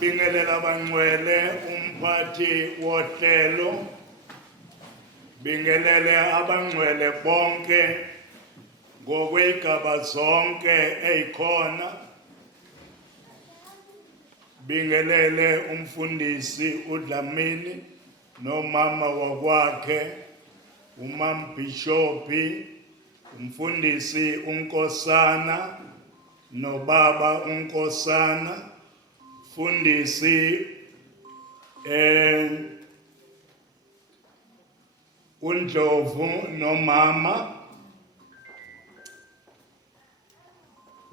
Bingelela abangcwele umphathi wohlelo, bingelele abangcwele bonke ngokwezigaba zonke ezikhona, bingelele umfundisi uDlamini nomama wakwakhe umam Bishophi, umfundisi uNkosana nobaba uNkosana, fundisi uNdlovu nomama,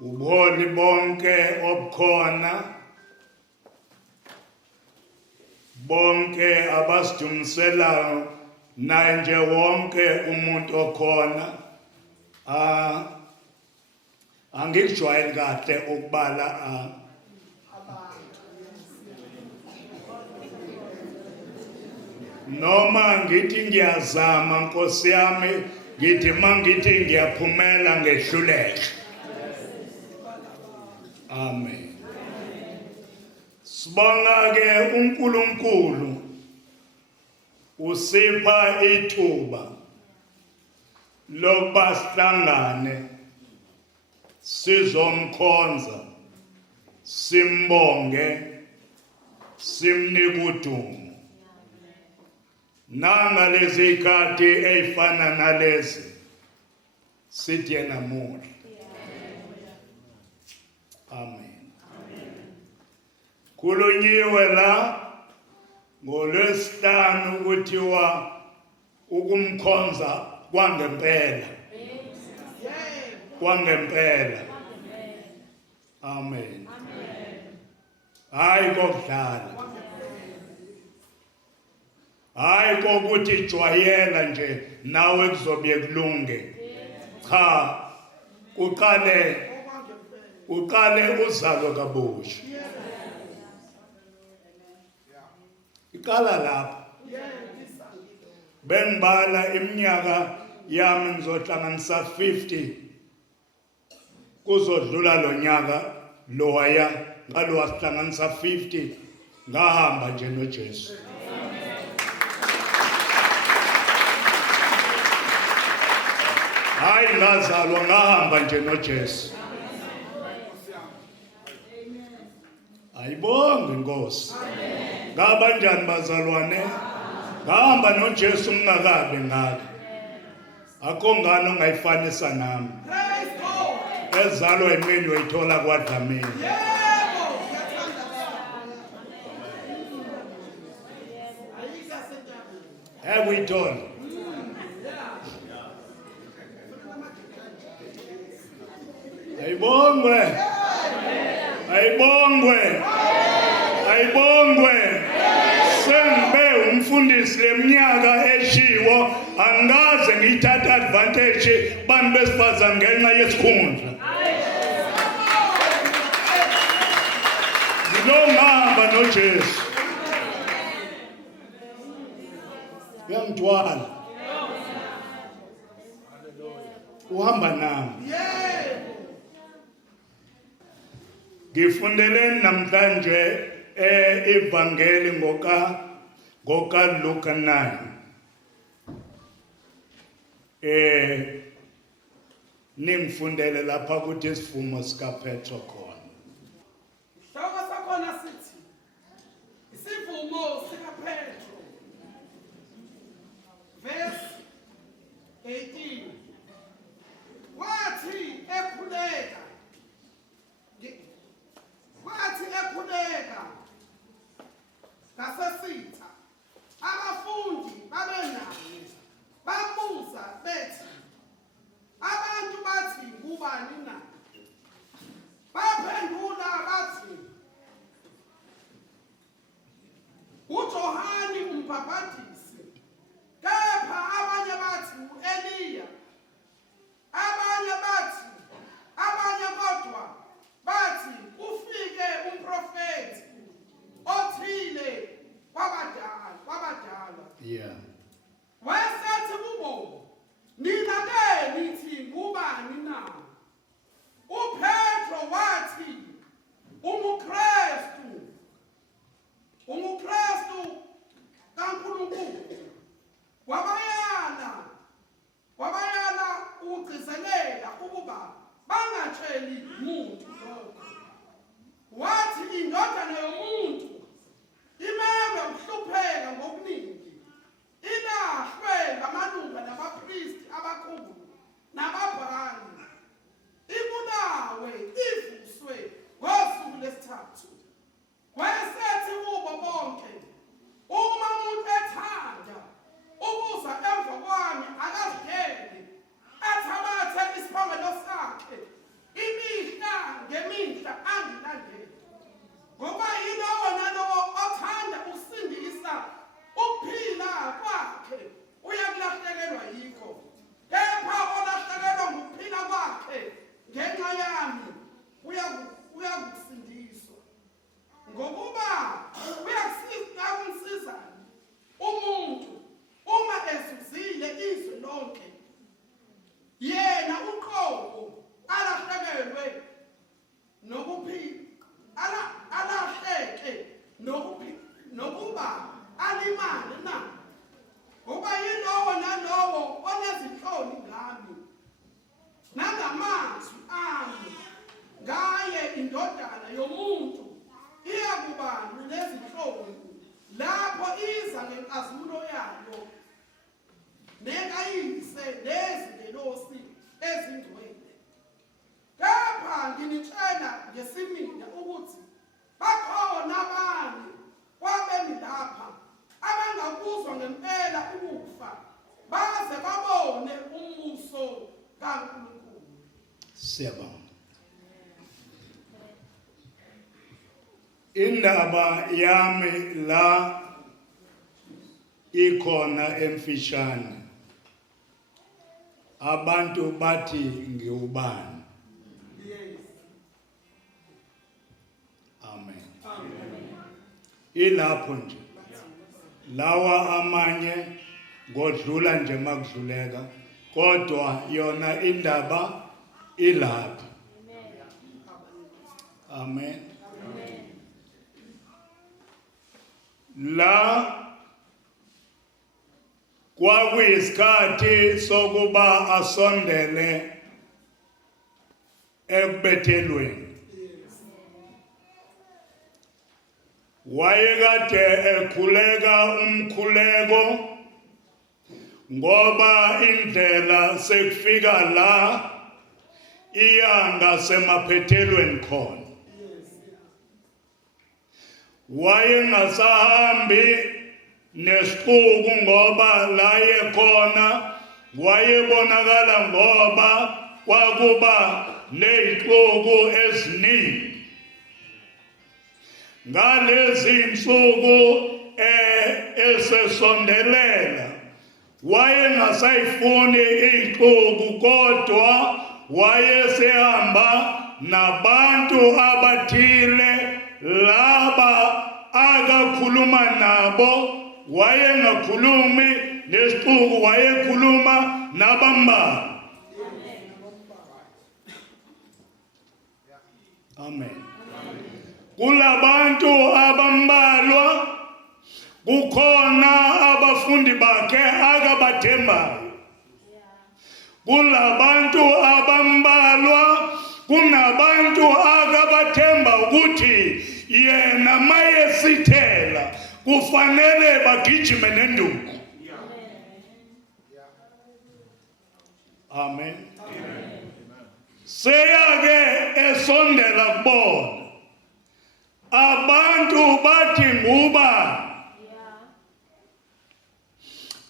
ubuholi bonke obukhona, bonke abasidumiselayo naye nje wonke umuntu okhona. Angikujwayeli kahle ukubala noma ngithi ngiyazama Nkosi yami, ngithi mangithi ngiyaphumela ngehluleke. Amen. Sibonga ke uNkulunkulu usipha ithuba lokuba sihlangane sizomkhonza, simbonge, simnike udumo. Nanga lezi khathi ezifana nalezi sithi yena muhle. Amen. Kulunyiwe la ngoLwesihlanu kuthiwa ukumkhonza kwangempela. Kwangempela. Amen. Hayi kokudlala. Hayi kokuthi jwayela nje nawe kuzobe kulunge. Cha, uqale uzalo kabusha. Iqala lapha. Bengibala iminyaka yami ngizohlanganisa 50 kuzodlula lo nyaka loya ngalo wasihlanganisa 50 ngahamba nje noJesu. Hayi ngazalwa ngahamba nje noJesu. Ayibonge Nkosi. Ngaba njani bazalwane? Ngahamba noJesu ngingakabi ngaka. Akho ngane ongayifanisa nami. Ezalwa yimini uyithola kwaDlamini. Uyithola. Ayibongwe. Ayibongwe. Ayibongwe. Sengibe umfundisi leminyaka eshiwo, angaze ngithatha advantage bantu besifazane ngenxa yesikhundla. Ngihamba noJesu. Yangithwala. Uhamba nami. Ngifundeleni namhlanje evangeli ngoka Luka 9. Ningifundele lapha ukuthi isivumo sika PETRU khona. Isihloko sakhona sithi isivumo sika PETRU. Verse 18. Wathi ekhuleka ngasesitha abafundi babenaye babuza bethi, abantu bathi ngubani na? Baphendula bathi, uJohane uMbhaphatisi, kepha abanye bathi uEliya, abanye kodwa bathi ufike umprofeti. Yeah. wayesethi kubo, nina ke nithi ngubani na? UPetru wathi, ungukrestu kaNkulunkulu. Wabayala ukugcizelela ukuba bangatsheli muntu lokho. Wathi indodana yomuntu imelwe ukuhlupheka ngokuningi, ilahlwe ngamalunga nabapristi abakhulu nababhali, ibulawe ivuswe ngosuku lesithathu. Wayesethi kubo bonke, uma umuntu ethanda ukuza emva kwami akazidele, athabathe isiphambano sakhe imihla ngemihla angilandele. Ngoba yilowo nalowo othanda usindisa ukuphila kwakhe uyakulahlekelwa yikho, kepha olahlekelwa ngukuphila kwakhe ngenxa yami uyakusindiswa. Ngokuba uyakusiza umuntu uma ezuzile izwe lonke, yena uqobo alahlekelwe nokuphila, alahleke nokuba alimale na. Ngoba yilowo nalowo onezinhloni ngami nangamazwi ami ngaye indodana yomuntu iyakuba nezinhloni lapho iza ngenkazimulo yayo nekayise nezingelosi ezingcwele. Kepha nginitshela ngesimina ukuthi bakhona abanye kwabemi lapha abangakuzwa ngempela ukufa baze babone umbuso kaNkulunkulu. Siyabonga. Indaba yami la ikhona emfishane. Abantu bathi ngingubani. Amen. Ilapho nje. Lawa amanye ngodlula nje makudluleka, kodwa yona indaba ilapha. Amen. La kwakuyisikhathi sokuba asondele ekubethelweni. Wayekade ekhuleka umkhuleko ngoba indlela sekufika la iya ngasemaphethelweni khona. Wayengasahambi nesixuku ngoba la yekhona wayebonakala ngoba kwakuba nezixuku eziningi. Ngalezi insuku esesondelela wayengasayifuni izixuku, kodwa wayesehamba nabantu abathile laba akakhuluma nabo. Wayengakhulumi nesixuku, wayekhuluma nabambalwa. Amen. Kulabantu abambalwa kukhona abafundi bakhe akabathembayo. Kulabantu abambalwa kunabantu akabathemba ukuthi yena mayesithela kufanele bagijime nenduku. Amen. Seyake esondela kubona abantu bathi ngubani.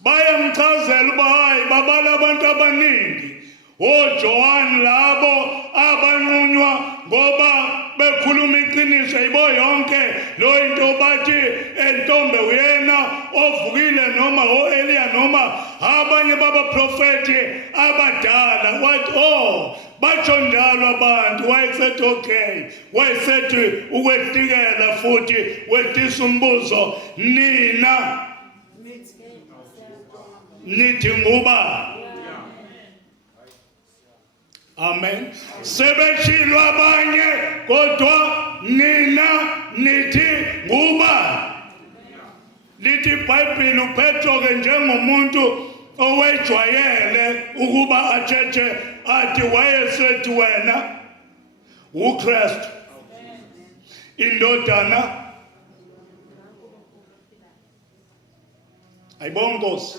Bayamchazela uba hayi babala abantu abaningi oJohn labo abanqunywa ngoba bekhuluma iqiniso yibo yonke lo into bathi entombe uyena ovukile noma oEliya noma abanye babaprofeti abadala. Wathi batsho njalo abantu. Wayesethi okay, wayesethi ukwehlikela futhi wehlisa umbuzo, nina nithi ngubani? Amen. Sebeshilo abanye kodwa nina nithi ngubani? Lithi iBhayibheli uPetru ke njengomuntu owejwayele ukuba athethe athi wayesethi wena uKristu indodana ayibongosi.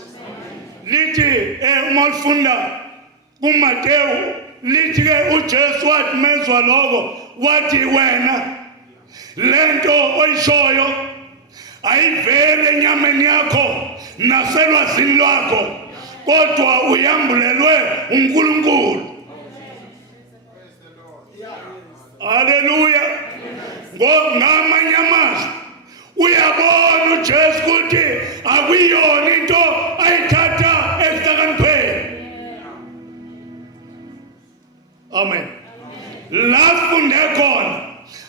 Lithi uma ufunda kuMateyu lithi ke uJesu wathi mezwa lokho wathi wena lento oyishoyo ayivele enyameni yakho naselwazini lwakho kodwa uyambulelwe uNkulunkulu. Haleluya. Ngamanye amazwi uyabona uJesu ukuthi akuyona into ayithatha esihlakanipheni. Amen. Lafunde khona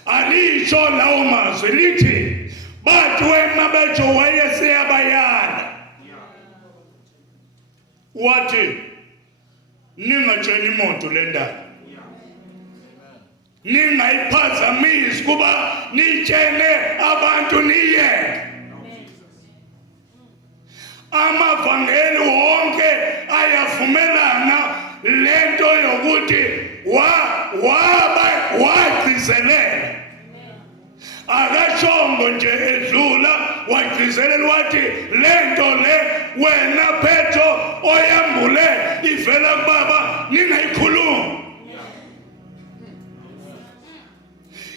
alisho lawo mazwi lithi bathi wena bethu wayeseyabayana wathi ningatsheli imoto lendaba ningayiphazamisi kuba nitshele abantu niyeke. Amavangeli wonke ayavumelana lento yokuthi wagcizelela. Akashongo nje edlula wagcizelela wathi lento le wena Petru oyambule ivela kubaba ningayikhulumi.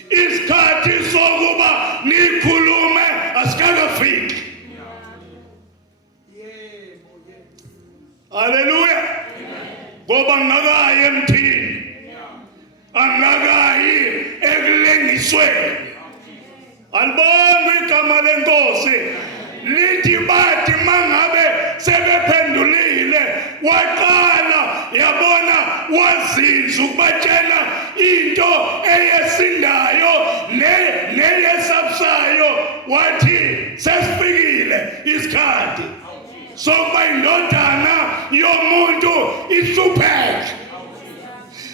Isikhathi sokuba nikhulume asikakafiki. Haleluya. Ngoba ngakayi emthini angakayi ekulengisweni. Alibonga igama lenkosi lithi bathi mangabe sebephendulile waqala yabona wazinza ukubatshela into eyesindayo neyesabusayo wathi sesifikile isikhathi sokuba indodana yomuntu ihlupheke.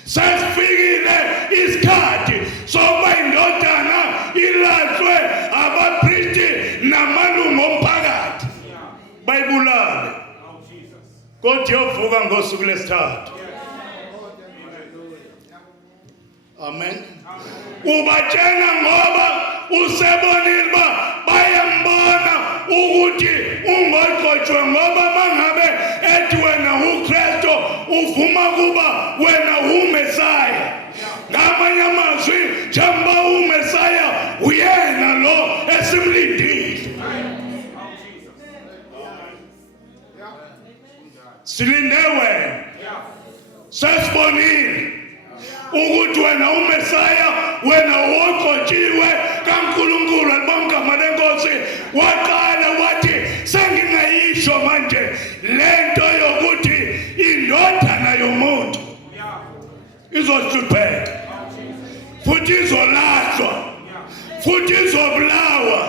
Sesifikile isikhathi sokuba indodana ilahlwe abapristi namalungu omphakathi bayibulale kodwa yovuka ngosuku lwesithathu. Amen. Ubatshela ngoba usebonile ba bayambona ukuthi ungogqotshwe ngoba mangabe ethi wena uKristu uvuma kuba wena uMesaya. Ngamanye amazwi njengoba uMesaya uyena lo esimlindile. Silinde wena sesibonile ukuthi wena uMesaya wena wogqotshiwe kaNkulunkulu. Alibonga lenkosi waqala wathi sengingayisho manje lento yokuthi indodana yomuntu izohlupheka futhi izolahlwa futhi izobulawa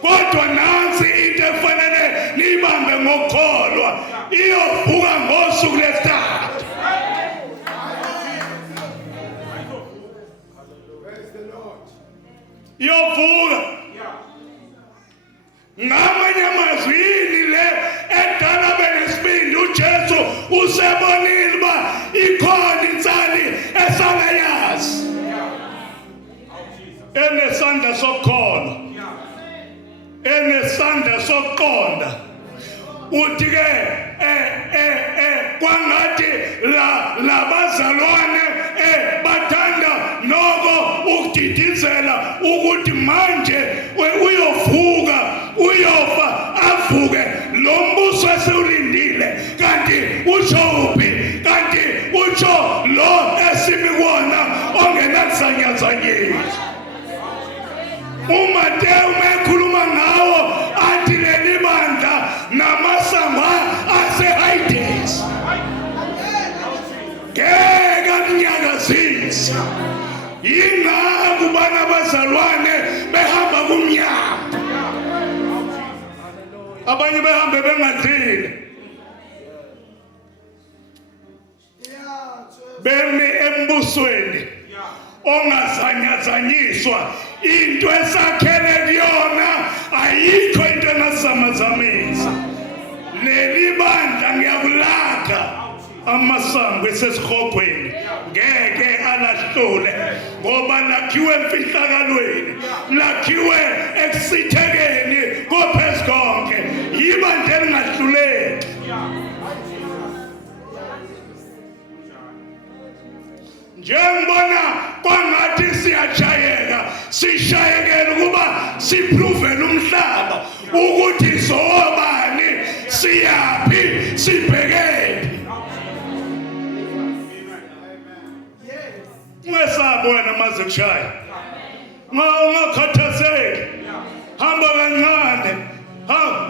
kodwa nansi into efanele niyibambe ngokukholwa iyovuka ngosuku lwesithathu. Yovuka. Ngamanye amazwi le edala benesibindi uJesu usebonile ba ikhona insali esalayazi enesandla sokukholwa enesandla sokuqonda. Uthi ke kwangathi labazalwane bathanda noko ukudidizela ukuthi manje uyovuka uyofa avuke lo mbuso esiwulindile. Kanti usho uphi? Kanti usho lo esimi kuwona ongenakuzanyazanyisa. uMateyu mekhuluma ngawo athi leli bandla namasamba ase-Hades ngeke akunyakazise. Yingakho bana abazalwane behamba kumnyama, abanye behambe bengadlile bemi embusweni ongazanyazanyiswa into esakhele kuyona ayikho into engasamazamisa leli bandla ngiyakulaka amasango esesihogweni ngeke alahlule ngoba lakhiwe emfihlakalweni lakhiwe ekusithekeni kophezulu konke yibandla elingahluleki njengibona kwangathi siyachayeka sishayekela ukuba siprovele umhlaba ukuthi sobani siyapi sibhekephi ungesabi wena maze kushaya ungakhathazeki hamba kancane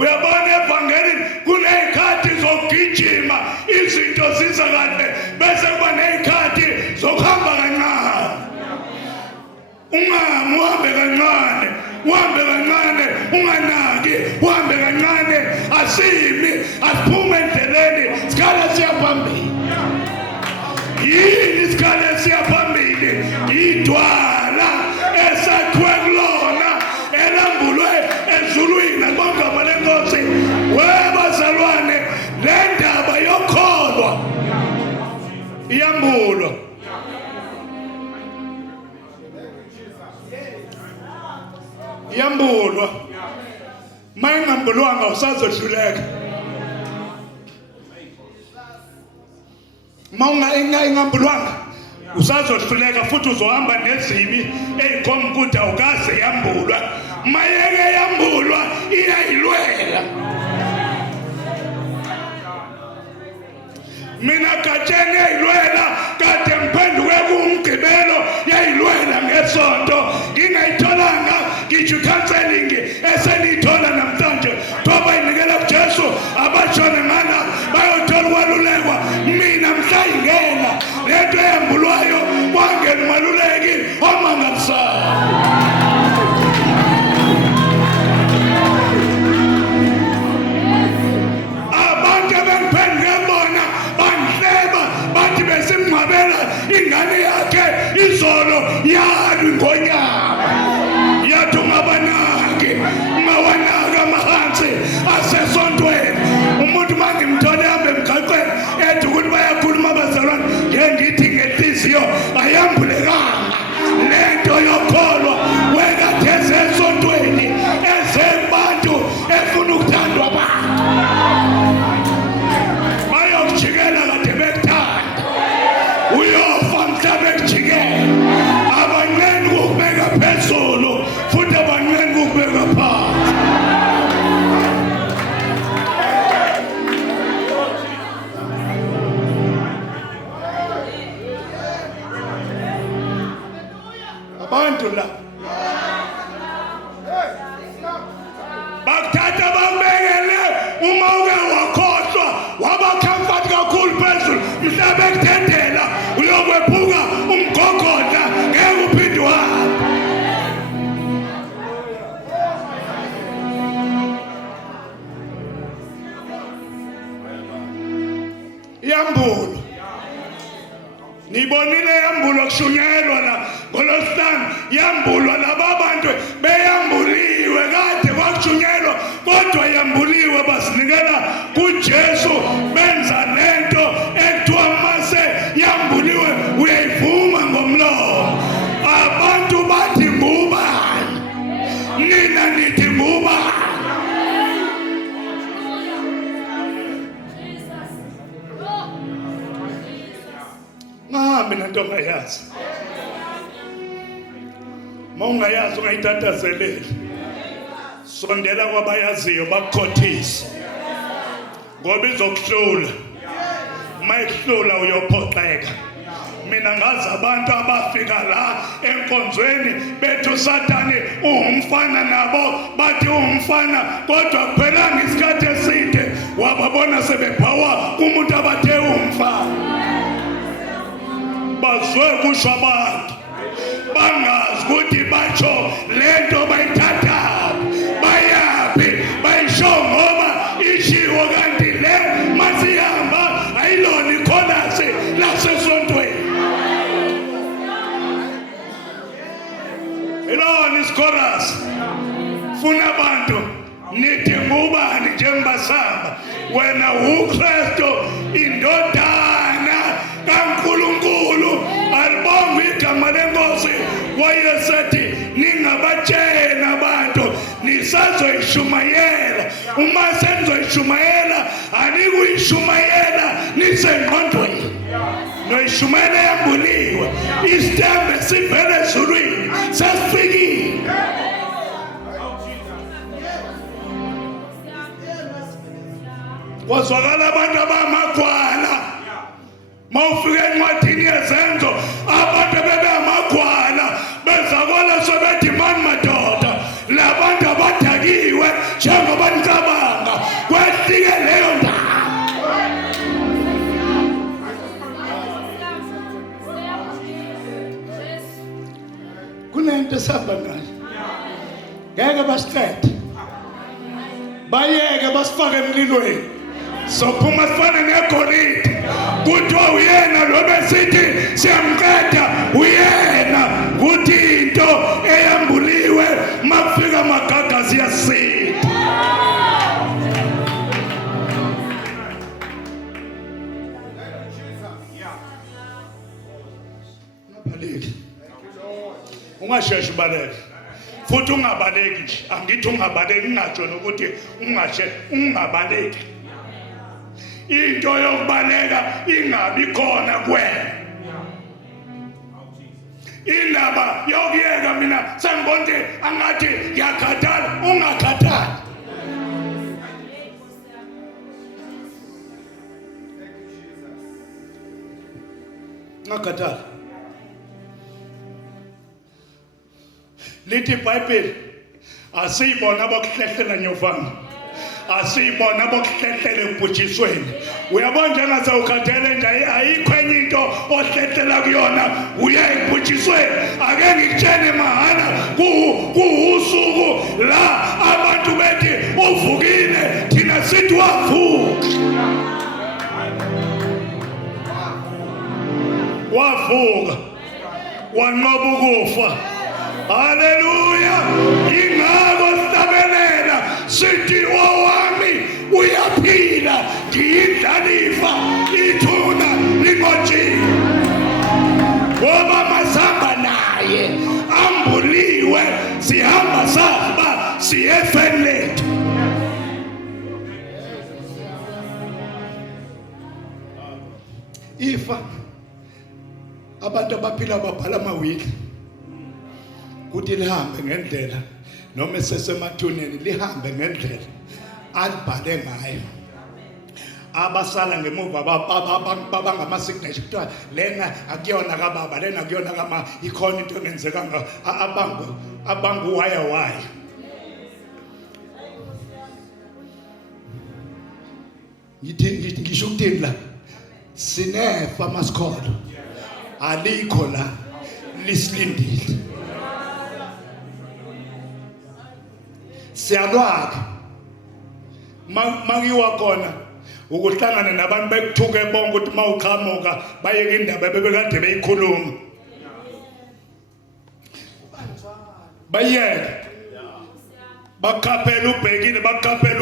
uyabona evangelini kuney'khathi zokugijima izinto ziza kahle bese kuba ney'khathi zokuhamba kancane ungami uhambe kancane unganaki uhambe kancane asimi asiphume endleleni sikhala siya phambili yini sikhala siya phambili idwala esakhiwe kulona elambulwe ezulwini ngomgama lenkosi webazalwane le ndaba yokholwa iyambulwa iyambulwa mayingambulwanga usazohluleka ingambulwanga usazohluleka futhi uzohamba nezimi ezikhomba ukuthi awukaze yambulwa mayeke yambulwa iyayilwela mina gatsheni yayilwela kade ngiphenduke kumgqibelo yayilwela ngesonto ngingayitholanga ngisho counseling eseniyithola namhlanje thoba inikela kuJesu abashone ngana bayothola ukwalulekwa mina mhlayingena lento eyambulwayo kwangena umaluleki omangalisayo ingane yakhe izolo yalwi ngonyaka yathi ungabanaki ungawanaki amahansi asesontweni umuntu mangimthole hambe emgaqweni ethi ukuthi bayakhuluma abazalwane ngengithi ngenhliziyo ayambulekanga lento yokholwa wekatheze esontweni ezebantu efuna ukuthandwa abantu bayokujikela kade bekuthanda uyofa mhlaba ekujikela abanqeni kokubeka phezulu futhi abanqeni kokubeka phansi abantu la bakuthatha bambekele uma uke wakhohlwa wabakhamfathi kakhulu phezulu mhlaba ekuthendela uyokwephuka umgogodla ngeke uphinde uhambe iyambulwa nibonile yambulwa kushunyelwa la ngolosihlanu yambulwa laba bantu beyambuliwe kade kwakushunyelwa kodwa yambuliwe basinikela kuJesu benza lento ekuthiwa mase yambuliwe uyayivuma ngomlomo abantu bathi ngubani nina nithi ngubani mina nto ongayazi ungayazi ungayitatazeleli sondela kwabayaziyo bakukhothise ngoba izokuhlula mayikuhlula uyophoxeka mina ngazi abantu abafika la enkonzweni bethu Sathane ungumfana nabo bathi ungumfana kodwa kuphelanga isikhathi eside wababona sebebhawa kumuntu abathe ungumfana bazwe kusho abantu bangazi ukuthi batsho lento bayithatha bayaphi bayisho ngoba ishiwo kanti le masihamba ayilona ikhonasi lasesontweni masamba wena uKristu indodana kaNkulunkulu. Alibonga igama lenkosi wayesethi ningabatshena abantu nisazoyishumayela. Uma senizoyishumayela anikuyishumayela nisengqondweni, noyishumayela yambuliwe. Isitembe sivele ezulwini sesifikile. Kwazwakala abantu abamagwala mawufika encwadini yezenzo, abantu bebe amagwala bezakwala sobethi mani madoda labantu abadakiwe njengoba nicabanga kwehlike leyo ndawo. Kunento esihamba nayo, ngeke basiqede, bayeke basifake emlilweni. Sophuma sifana negolide, kuthiwa uyena lo besithi siyamqeda, uyena kuthi into eyambuliwe makufika amagagasi yasitha. Ungabaleki, ungasheshe ubaleke, futhi ungabaleki nje. Angithi ungabaleki, ngingatsho nokuthi ungabaleki. Into yokubaleka ingabi khona kuwena. Indaba yokuyeka mina sengibona angathi ngiyakhathala, ungakhathali. Ungakhathali. Lithi iBhayibheli asiyibona abakuhlehlela nyovana, asiyibona abakuhlehlela ekubhujisweni. Uyabona njengase ukhathele nje, ayikho enye into ohlehlela kuyona uya ekubhujisweni. Ake ngikutshene mahala, kuusuku la abantu bethi uvukile, thina sithi wavuka. Wavuka, wanqoba ukufa. Haleluya. Ingako sihlabelela sithi owami uyaphila, ngiyindlalifa, ithuna lingotshiwe. Ngoba masamba naye ambuliwe, sihamba sahamba siye efeni lethu. Ifa abantu abaphila babhala amawili kuthi lihambe ngendlela, noma sesemathuneni lihambe ngendlela alibhale ngayo. Abasala ngemuva babangama-signature kuthiwa lena akuyona kababa, lena akuyona kama, ikhona into engenzekanga, abanguwaya. Ngithi ngisho ukuthini la? Sinefa masikholo, alikho la, lisilindile. Siyalwaka mangiwa khona ukuhlangana nabantu bekuthuke bonke ukuthi mawuqhamuka bayeke indaba bebekade beyikhuluma, bayeke bakhaphela ubhekile, bakhaphela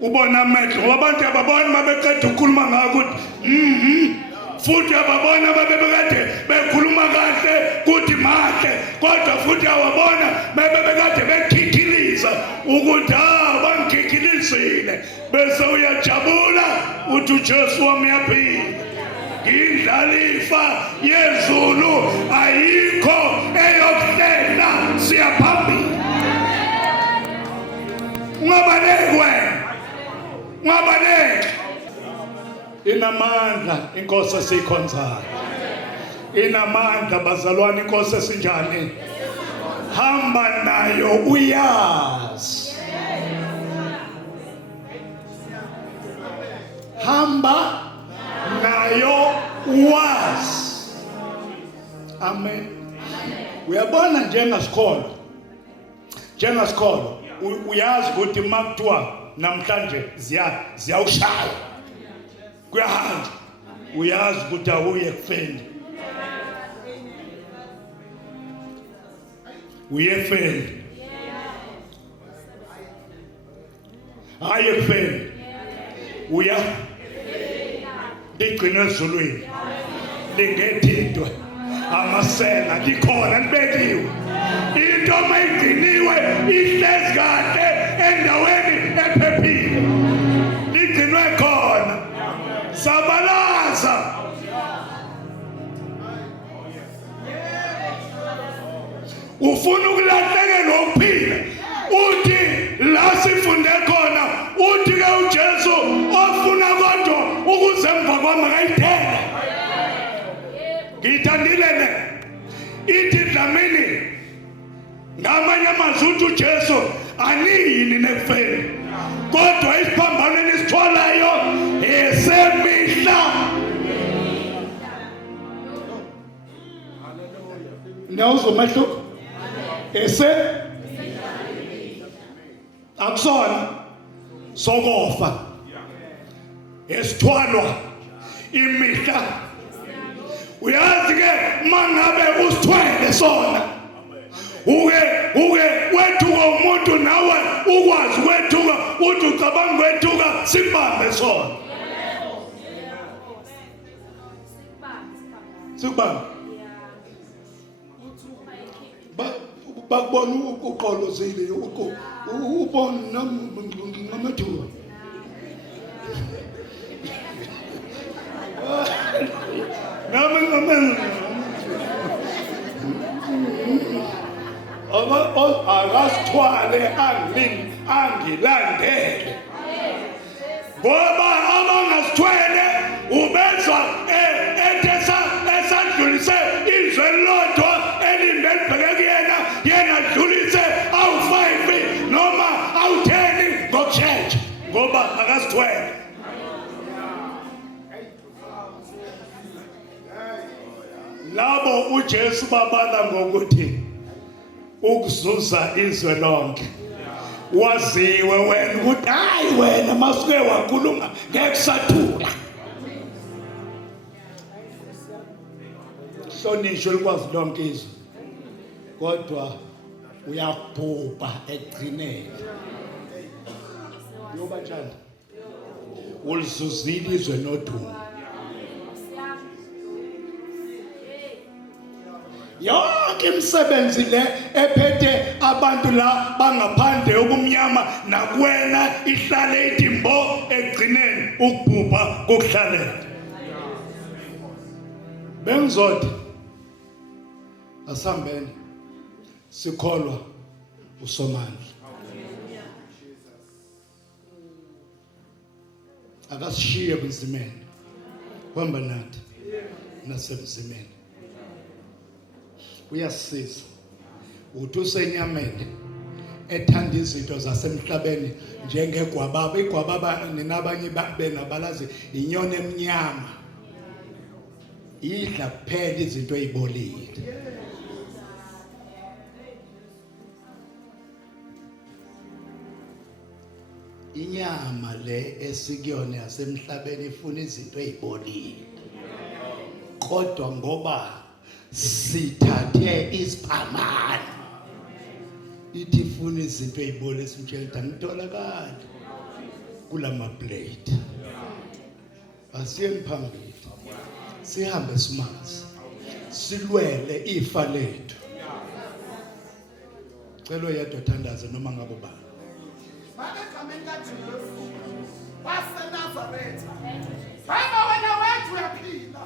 ubona amehlo, ngoba abantu ababona mabeqeda ukukhuluma ngako ukuthi futhi ababona babebekade bekhuluma kahle kuthi mahle, kodwa futhi awabona bebekade bekhikhiliza ukuthi bangikhikhilizile, bese uyajabula uthi uJesu wami uyaphila. Ngindlalifa yezulu, ayikho eyokuhlela, siyaphambili. Ungabaleki wena, ungabaleki. Inamandla inkosi esikhonzayo, inamandla bazalwane inkosi esinjani. Hamba nayo uyazi, hamba nayo uwazi. Amen. Uyabona njengasikholo uyazi ukuthi makuthiwa namhlanje ziyawushaya kuyahanja, uyazi ukuthi awuye kufeni, uye efeni. hayi ekufeni uya ligcine ezulwini lingethintwe amasela likhona libekiwe into mayigciniwe ihlezi kahle endaweni ephephile ligcinwe khona sabalaza ufuna ukulahlekelwa ukuphila uthi la sifunde khona uthi ke uJesu ofuna kodwa ukuze emva kwami akayithele ngithandile le ithi Dlamini ngamanye amazwi uthi uJesu aniyini nekufeni kodwa isiphambano esitholayo esemihla nawuzomahluko akusona sokofa esithwalwa imihla uyazi ke mangabe usithwele sona uke wethuka umuntu nawe ukwazi kwethuka uthi ucabanga kwethuka sibambe sona sibambe bakubona uqolozile ubona ngamathuba akasithwale angilandele ngoba abangasithwele ubezwa esadlulise izwe elilodwa elimbe libheke kuyena yena adlulise awu-5 noma awu-10 ngokushesha ngoba akasithwele labo uJesu babala ngokuthi ukuzuza izwe lonke waziwe wena ukuthi hayi wena masuke wakhuluma ngekusathula hlonishwe likwazi lonke izwe kodwa uyabhubha egcineni yoba njani ulizuzile izwe nodumo yonke imisebenzi le ephethe abantu la bangaphandle ubumnyama nakuwena ihlale ithi mbo egcineni ukubhubha kokuhlalela bengizodi asambeni sikholwa usomandla akasishiye bunzimeni hamba nathi nasemzimeni uyasiza uthi usenyameni ethanda izinto zasemhlabeni njengegwababa igwababa ninabanye benabalazi inyoni emnyama idla kuphela izinto ezibolile inyama le esikuyona yasemhlabeni ifuna izinto ezibolile kodwa ngoba sithathe isiphamani ithi ifuna izinto ezibolile simtshela ngitholakala kulama plate asiye phambili sihambe simanzi silwele ifa lethu celo yedwa thandaze noma ngabo ba Egameni kaJesu waseNazaretha baba wena wethu uyaphila